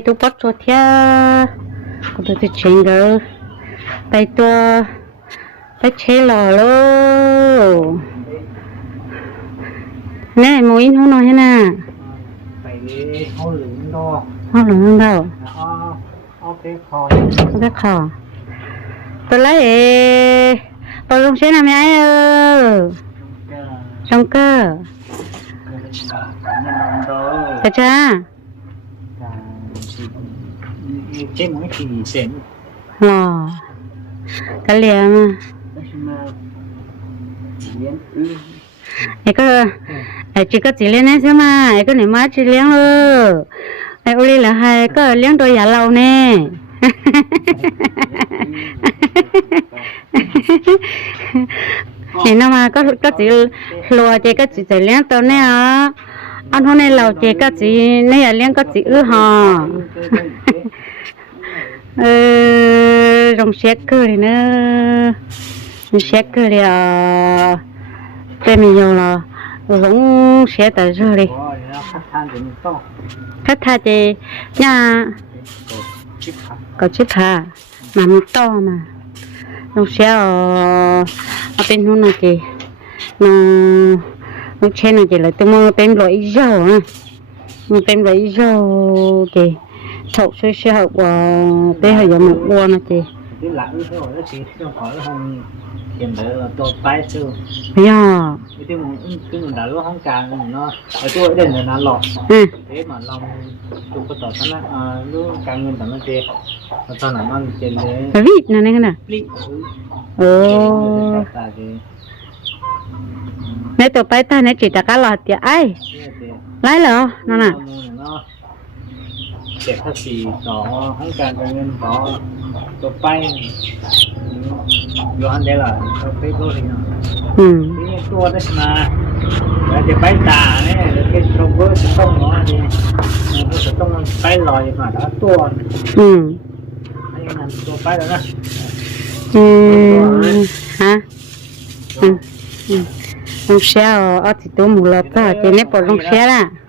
tay tôi bắt cho thia còn tôi tôi chỉnh đó tay tôi tay chế lò lô nè mỗi in không nói thế nè hao lửng đâu hao lửng đâu ok khó ok khó tôi lấy tôi dùng chế làm ai ơ trong cơ. Chà cha ลี้ยงอือ cái có ai chỉ có chỉ liên này thôi mà ai có này má chỉ liên luôn ai uli là hai có liên đôi giả lâu nè thì nó mà có có chỉ lùa chỉ có chỉ chỉ liên tao nè à anh hôm nay lâu chỉ có chỉ này là liên có chỉ ư hò ờ Ờ, rong xét cơ thì nó xét cơ thì à tên mình nhiều là rong xét tại rồi đi. Khách thay thì nhà có chiếc thà mà mình to mà. Rong xét ở ở bên hôm này thì nó nó trên này chỉ là tôi mua tên loại dầu à mua tên loại dầu thì chậu chơi xe học ờ, của bé hồi giờ một qua nè chị. Cái lạnh thế hồi đó chị không khỏi không tiền đấy là tôi tay chứ. Dạ. Cái tiếng mình cái mình đã lúc không càng nó ở tôi ở đây là nó lọt. Ừ. Thế mà lòng chúng có tỏ ra á lúc càng nguyên tận nó chê nó tao nằm ăn trên đấy. Cái vịt này này cái nào? Vịt. Ồ. Nếu tôi bay ta nếu chị đặt cá lọt thì ai lấy lọ nó nào nè nó sẽ thật sự đó không càng càng nguyên đó tôi bay vô anh đây là tôi thấy tôi thì nó ừ cái tua đó mà là thì bay tà này cái trong vỡ sẽ tông nó thì nó sẽ tông bay lòi mà đã tua ừ anh làm tua bay đó nè ừ hả ừ ừ lông xe ở ở thì tôi mua lọt ta thì nếu bỏ lông xe là Đây đó sẽ nó nó à đó cái trong này có cái chế thì tu họ lại thế nào cái chế nó không thể chủ nó à nó chế ra cái đi đá số ừ thì họ là trò đấy nó sẽ tổ em nói chỉ ở chiều béo xua ạ mua ya nó bé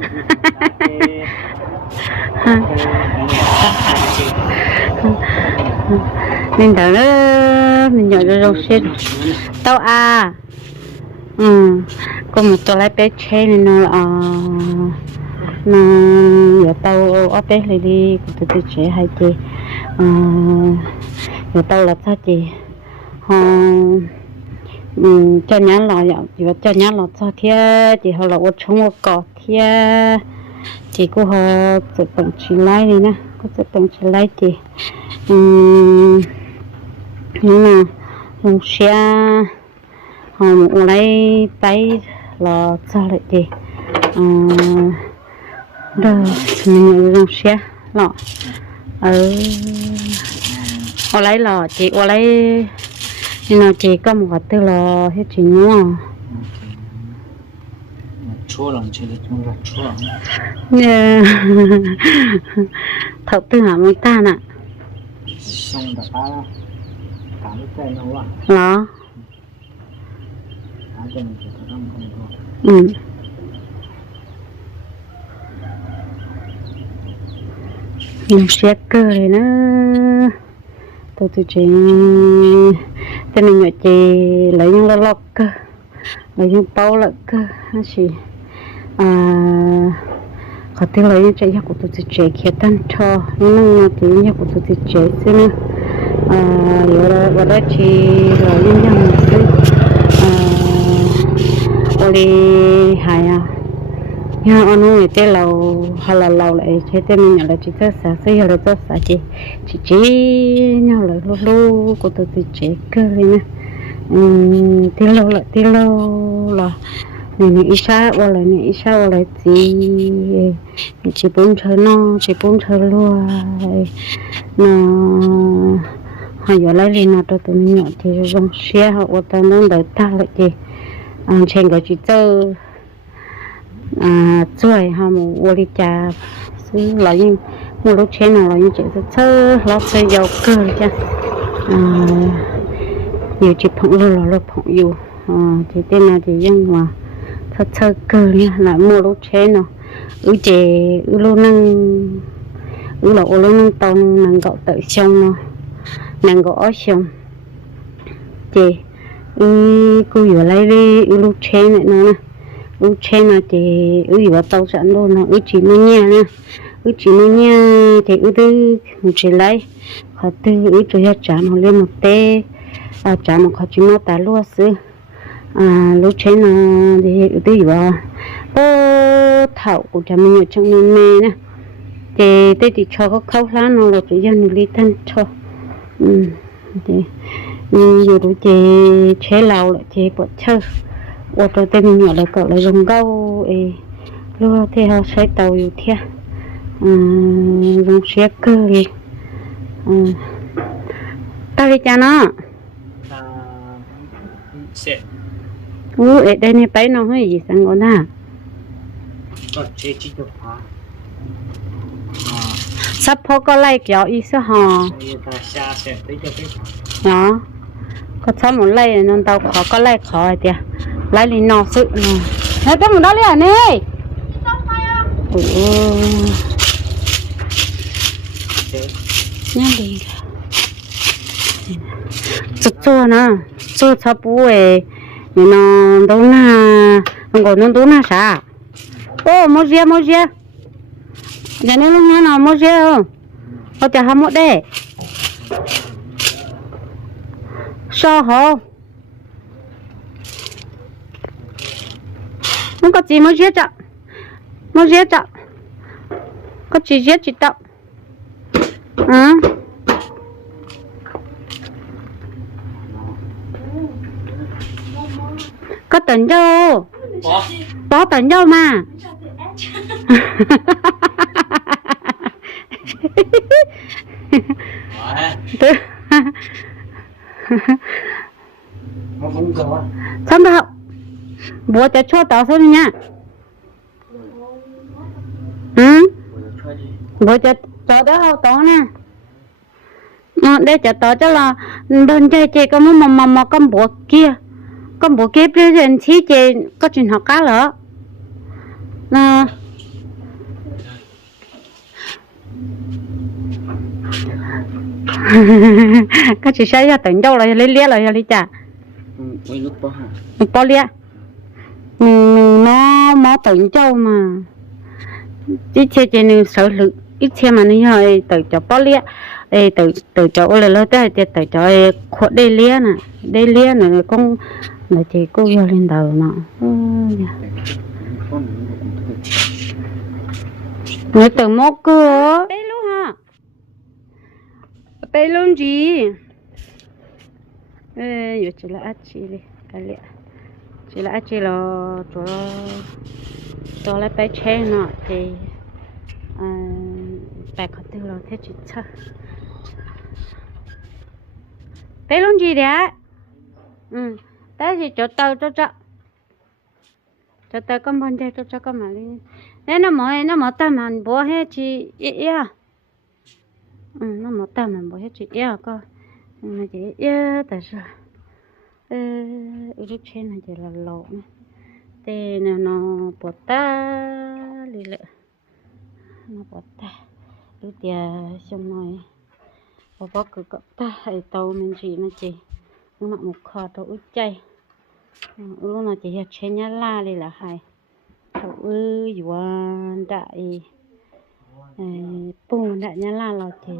nè ôi mình đỡ nó mình nhỏ cho rau xếp. Tao à. Ừ có một tao lấy bé chế nên nó à nó giờ tao ở bé này đi của tụi tôi chế hay chị à giờ tao là sao chị họ cho nhá lò giờ cho nhá lò cho thế chị họ là ô chống ô cọt thì chỉ cô họ tự tổng chỉ lái đi nè có tự tổng chỉ lái chị nhưng mà dùng xe họ muốn lấy tay là cho lại chị à ờ, mình dùng xe lọ. Ừ. Ở họ lấy lọ, chị họ lấy, nhưng mà chị có một tư lọ hết chị nữa chua lòng chơi được chung là chua lòng nè thật tư hả mấy ta nè xong đã phá cả cái cây nó quá đó cả cây này chỉ có năm con thôi ừ mình sẽ cơ này nó tôi tôi chỉ tên mình nhỏ chị lấy những lo lọc cơ lấy những bao lợn cơ nó chỉ à À, có thể là những trái của tôi tôi chỉ kia tan cho. Nhưng mà thì những của tôi tôi à, chỉ xin à rồi đó và đó chỉ là những những một cái à hay à. Nhà anh ấy tên là hà là lâu lại chế tên mình là chỉ tới sáng xây là tới sáng chỉ chỉ chỉ nhau là lâu lâu của tôi thì chế cơ này nè. Um, tí lâu là tí lâu là này này Isa sao qua lại này Isa sao qua lại chỉ chỉ bốn chơi nó chỉ bốn chơi luôn nó họ giờ lấy đi nó tôi tụi mình nhỏ thì rong xe họ qua ta nó đợi ta lại chị. À trên cái chị chơi à chơi họ một qua đi trà xứ lại nhưng một lúc trên nào lại như chị chơi lót chơi dầu cơ chứ à nhiều chị phụng luôn là lúc phụng yêu. À thì tên là thì dân mà thật thật cơ nha, là mua lúc chế nó ứ chế ứ lô năng ứ là lô năng tao năng gạo tự xong nó năng gạo xong chế ứ cô vừa lấy đi ứ lúc chế này nó nè. Ứ chế nó chế ứ vừa tàu sẵn luôn nó ứ chỉ nó nha nè. Ứ chỉ nó nha thì ứ tư một chỉ lấy. Khó tư ứ cho ra trả nó lên một tê. À trả một khó chỉ nó ta luôn xưa à lúc chế nó ờ, thì ứ tư thảo của cha mình ở trong nơi mẹ nè. Thì tôi thì cho có khâu lá nó là chỉ dân lý thân cho. Ừ thì nhiều đứa chị chế lâu lại chị bỏ chơi ô tô tên mình nhỏ lại cậu lại dùng gâu ấy lúc thì họ xây tàu อยู่ theo à dùng ừ, xe cơ ừ. đi à đi cha nó à sẽ u ở đây này bay nó hơi gì sang ngon à có chế chỉ được hả à sắp phố có lại kéo ý sao hả bây giờ ta xa sẽ tới cho cái đó có sắp một lại nó tàu khó có lại khó rồi kìa lại đi nọ sự nè này cái một đó liền nè ủa chế nha đi chút chút nè chút sắp bố ấy nó đâu na nó còn nó đâu na sa, ô mua gì mua gì giờ này lúc nào mua gì không có chả ham một đấy sao hả không có gì mua gì chả. Mua gì chả. Có gì gì chỉ tao. Có tỉnh đâu bỏ có tỉnh đâu mà bỏ không đâu bố cho cho tao xem nha. Ừ? Bố cho cho đó hậu tao nè. Ờ, để cho tao cho là bên chơi chơi có mà mà mà con bố kia con bố kia bây giờ chỉ chơi có chuyện học cá lỡ. Nè có chỉ sai ra tỉnh đâu là lấy lia là lấy chả? Bao lia nó nó tỉnh châu mà. Ít xe trên nên sở lực ít xe mà nó hơi từ cho bao lia ê từ từ chỗ là lo tới từ từ chỗ khuất đây lia nè. Đây lia nè con là chị cô vô lên đầu mà Ừ, người từ mốt cửa đây luôn hả? Đây luôn gì? Ê giờ chỉ là ăn chị đi. Cái lẹ. Chỉ là ăn chị là chỗ chỗ lại bé che nọ thì à bé có tư là thế chị chơi đây luôn gì đấy? Ừ đây thì chỗ tàu chỗ chỗ. Cho ta con bên đây cho cho con mà đi. Nè nó mỗi nó mỗi ta mà bố hết chị, ý ý à? ừ nó mỗi ta mà bố hết chị, ý à, có ừ, mà chị ý tại sao? Ờ lúc trên này chỉ là lộ này. Thế nó nó bố ta lì lệ nó bố ta lúc tiề xong rồi, bố bố cứ cọp ta hay tàu mình chị mà chị. Nhưng mà một kho tàu út chay lúc nào chỉ hết trên nhá la đi là hay thầu ư yuan đại bùn đại nhá la là chỉ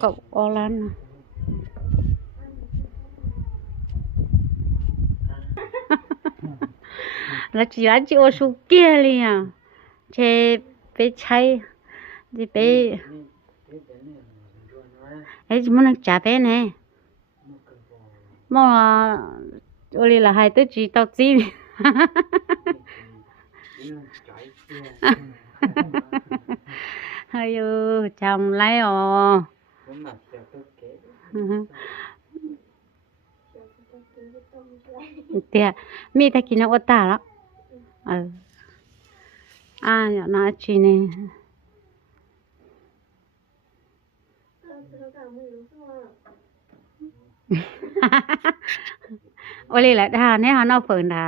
cậu o lan là chỉ ăn chỉ ô su kia liền à chế bé chay thì bé ấy chỉ muốn trả bé này mà ô li là hai tới chỉ tao chi hay ư chồng lấy ồ. Tiệt mi ta kia nó ta lắm. Ừ. À nhỏ nó chỉ โอเลยแหละเนี่ยเขนอกเฟินท่ะ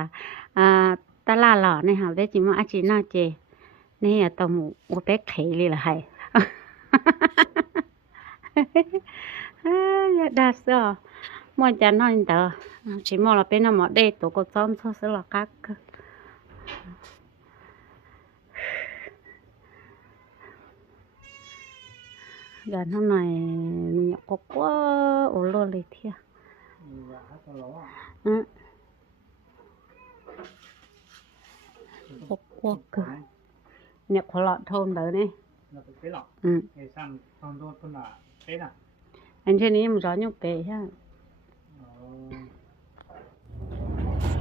อ่าตลาหล่อเนี่ยเขาไจิมว่าอาชีน่าเจนี่ยตมูโอเป๊กเขยเลยละไฮอย่าดัสอะมอจะนอนเด้อชิมอเราเป็นหมอเด็กตัวก็ซ้อมซ้อสลักกัก giờ nó này mình có quá ổ lô lì thia ừ. có quá cơ. Nhập khó lọt thôn đó này. Ừ. Anh trên này một gió nhục kể ha.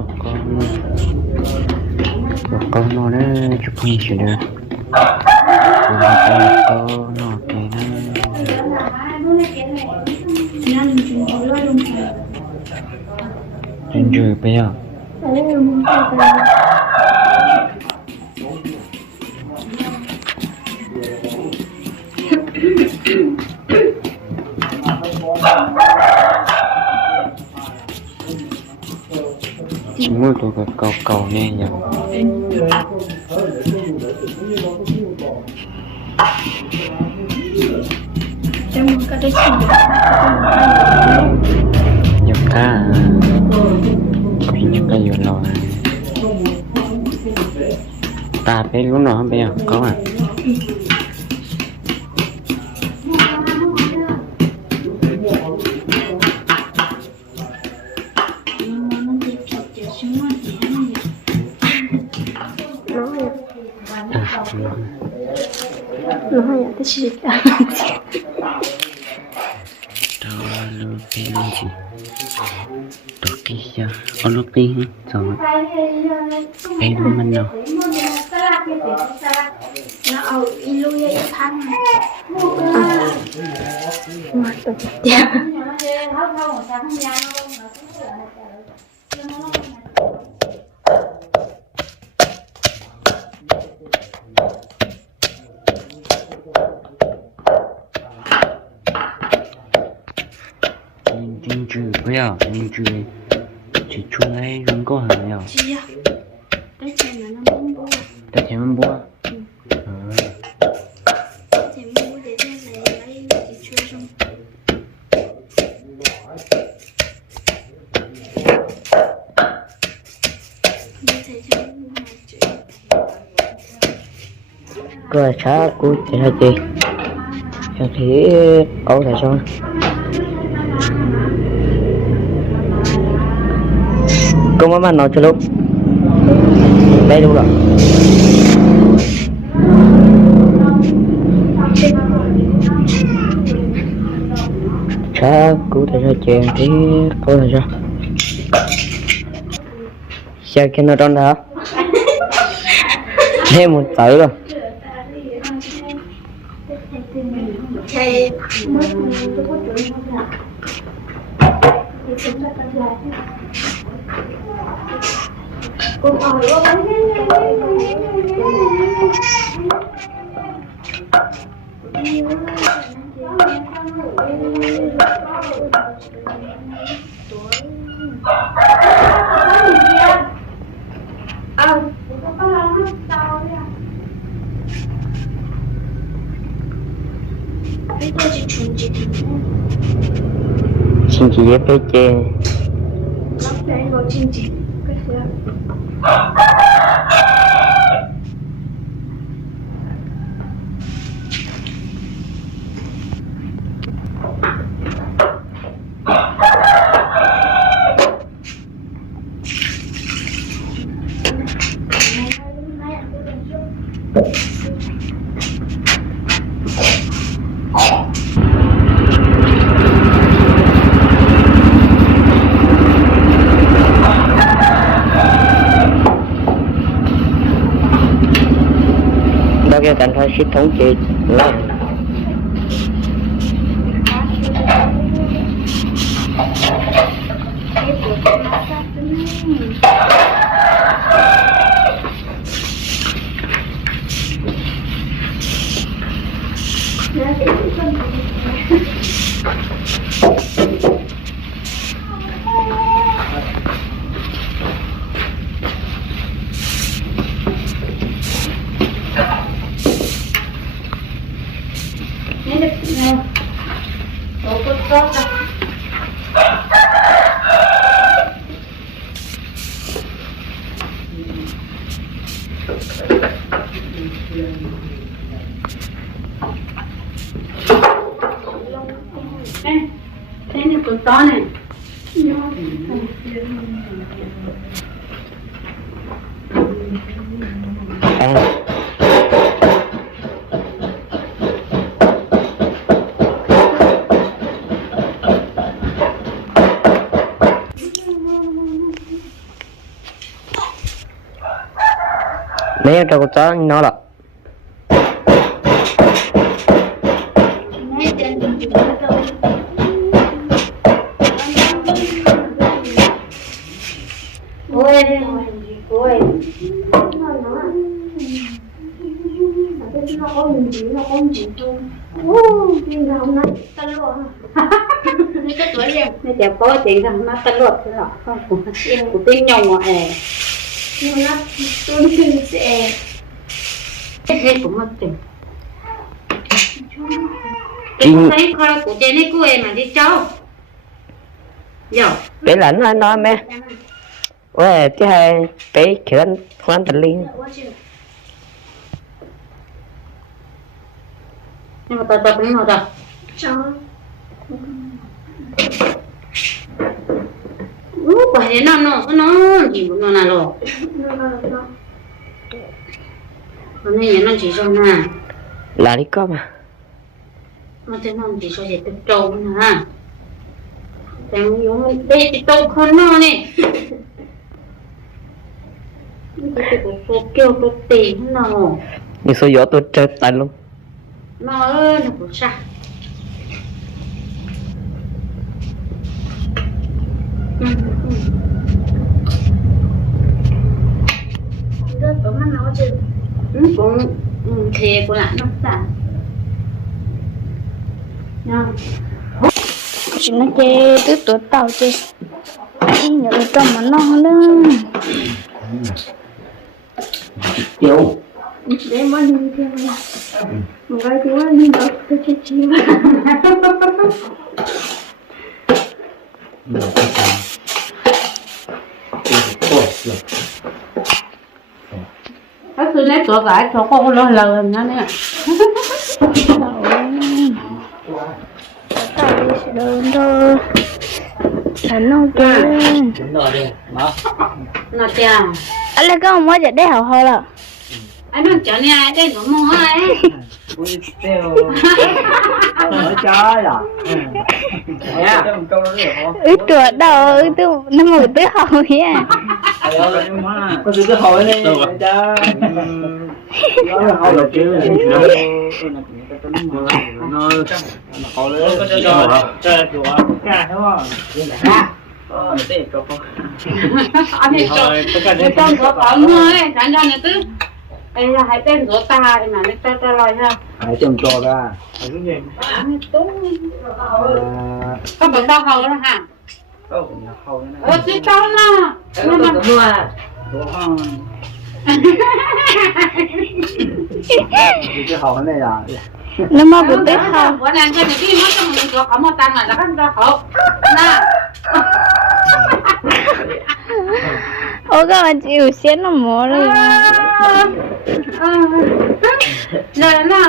Bà con. Nó đó chụp hình chuyện đó con nó thì nó trên trời bây giờ chỉ mua tụi à bé lúa nọ bé à có à Nó hơi ạ, cái gì ạ 민주고요 민주에 지촌해 준거 아니에요. 지야. Xã của chị là chị? Cho thì Ấu tại sao? Cô mới mà nói cho lúc. Đây đúng rồi? Xã của tại sao chị? Thì Cô tại sao? Sao kia nó trong đó Thêm một tử rồi い。もう一本ちょこっといません。ご飯を食べて。 끝까지 중지되네. 진지를 뺄게. 앞에 이거 중지. 끝이야. 系统给来。 Cái tuổi em nó đẹp có chuyện rằng nó ta luộc thế nào không cũng cũng tin nhung mà à nhưng mà nó tôi tin sẽ thế cũng mất chừng Chính- thấy coi của trên ấy của em mà đi cháu giờ bé lãnh nó nói mẹ. Ôi, cái hai bé kiểu anh khoan tận liên. nhưng mà tập tập nó rồi. Cho ú quả thế no, no, no, gì mà nó nào Con này nó nó chỉ xong nè Là đi có mà. nó thế nó chỉ xong để tập trâu nè tại dùng để tập trâu con nó nè cái cái số kêu cái tiền nó Nhưng số gió tôi chơi tay luôn. nó ơi nó cũng sao Ừ, ừ rất có mắt nó chứ Ừ, cũng ừ, thì của lại nó sao nha chỉ nó chơi từ tuổi tàu chê nhớ trong mà nó đó Vô. để mà đi theo mà một cái chú là đi đâu tôi chơi chi mà cái thứ này chỗ cái chỗ con lo lờ nó nè tàu đi sẽ đơn thôi là nó kia Đúng rồi đi. Đó. nó chà anh lấy cái mới giờ để hậu hồ là anh nó chở nhà đây nó mua hai Ui, treo. Nói trái à. Dạ. Câu đó được không? ứ trượt đầu ứ từ nó mười tới hậu nha Có sự cái hồi này. Cha. Nó là hồi đầu chưa. Nó hồi đấy. Chơi chùa. Ca đúng không? Ờ, để cho con. anh ấy cho ta có tổng thôi chẳng ra nữa chứ đây là hai tên của ta thì mà nó cho cho lời ha. Hãy chồng trò ra. có bật đau hầu đó hả? Ờ chứ cho nó. Nó mà không? Cái hồi này là nó mà bữa tới hậu bữa nay cho thì mất trong mình có một tăng là nó ra khổ. Nè ô các bạn chịu xén nó mỏ rồi rồi nè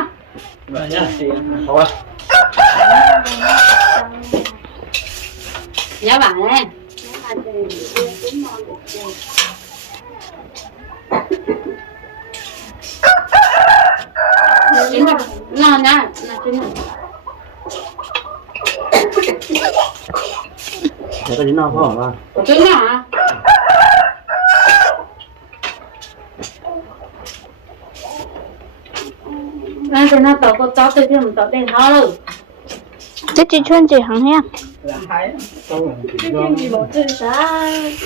Rồi nhá, thì thôi. nhớ bạn này chính là nó nhá nó chính là Để có gì nào không hả? chính là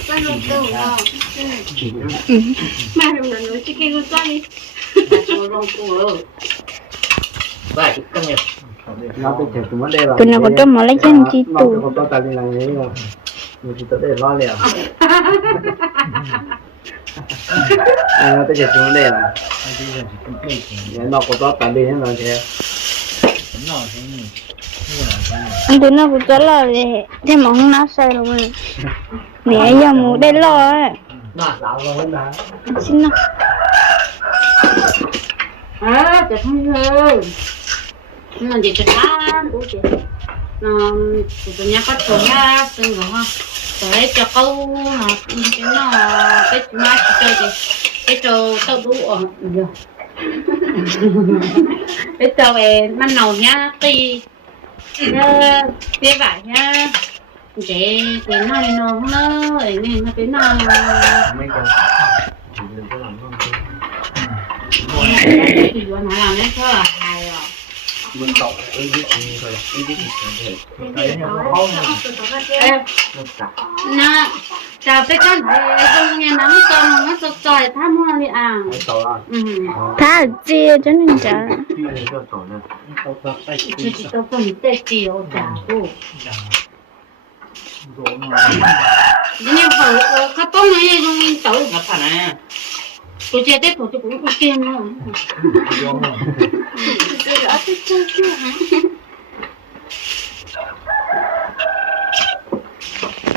Bắt đầu từ nào. Mà hôm nay nó chỉ kêu con đi Tôi rong cô rồi. Vậy, công nghiệp. nó tới chừng vấn đề là Tụi nào còn trong mà lấy chân chị nó tù. có có tại vì là rồi mình chỉ tới để lo liền nó tới chừng vấn đề là nó có có tại vì thế là thế Anh tụi nó cũng trả lời để Thế mà không nói sai rồi Mẹ giờ muốn đây lo ấy Xin nó À, chị không nhớ. Nó chỉ cho ta đủ chị. Nó tụi nhà bắt tụi nhà từng rồi ha. Lấy cho câu nó cái nó cái má cho chị. Cái cho tao đủ ở giờ. Cái cho về năm đầu nhá, thì tiếp vậy nha. Chị cái này nó nó ấy này nó cái nào mấy cái thì nó làm nó rất là hài rồi. Mình cậu ý biết gì thôi ý biết gì nó khó Ê, nó chặt nè chào cái con này không nghe nắng con nó sụt sòi tham hoa đi à. Ừ. Thả ở chia cho nên chị chỉ tôi không tê chiều chả. Cô rồi mà nhưng mà cái bông này dùng in tấu gặp phải này tôi chơi tết tôi cũng cũng kiên nữa rồi mà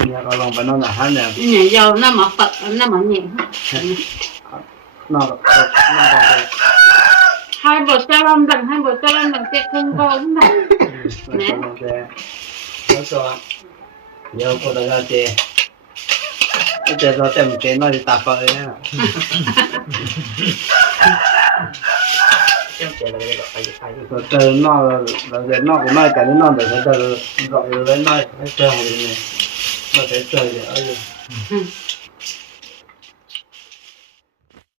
nhà cậu lòng phải nó là hai nè nhẹ dầu nó mà phật nó nhẹ nó nó hai bộ xe lăn đằng hai bộ xe lăn đằng sẽ không có ống này Nè. Nó cho Nhớ cô đã ra chè Cái chè đó tem chè nó thì tạp vào đấy Em chạy là cái phải phải Rồi từ nó là để nó của nó cả đến nó để nó từ gọi rồi đến nó nó chơi rồi này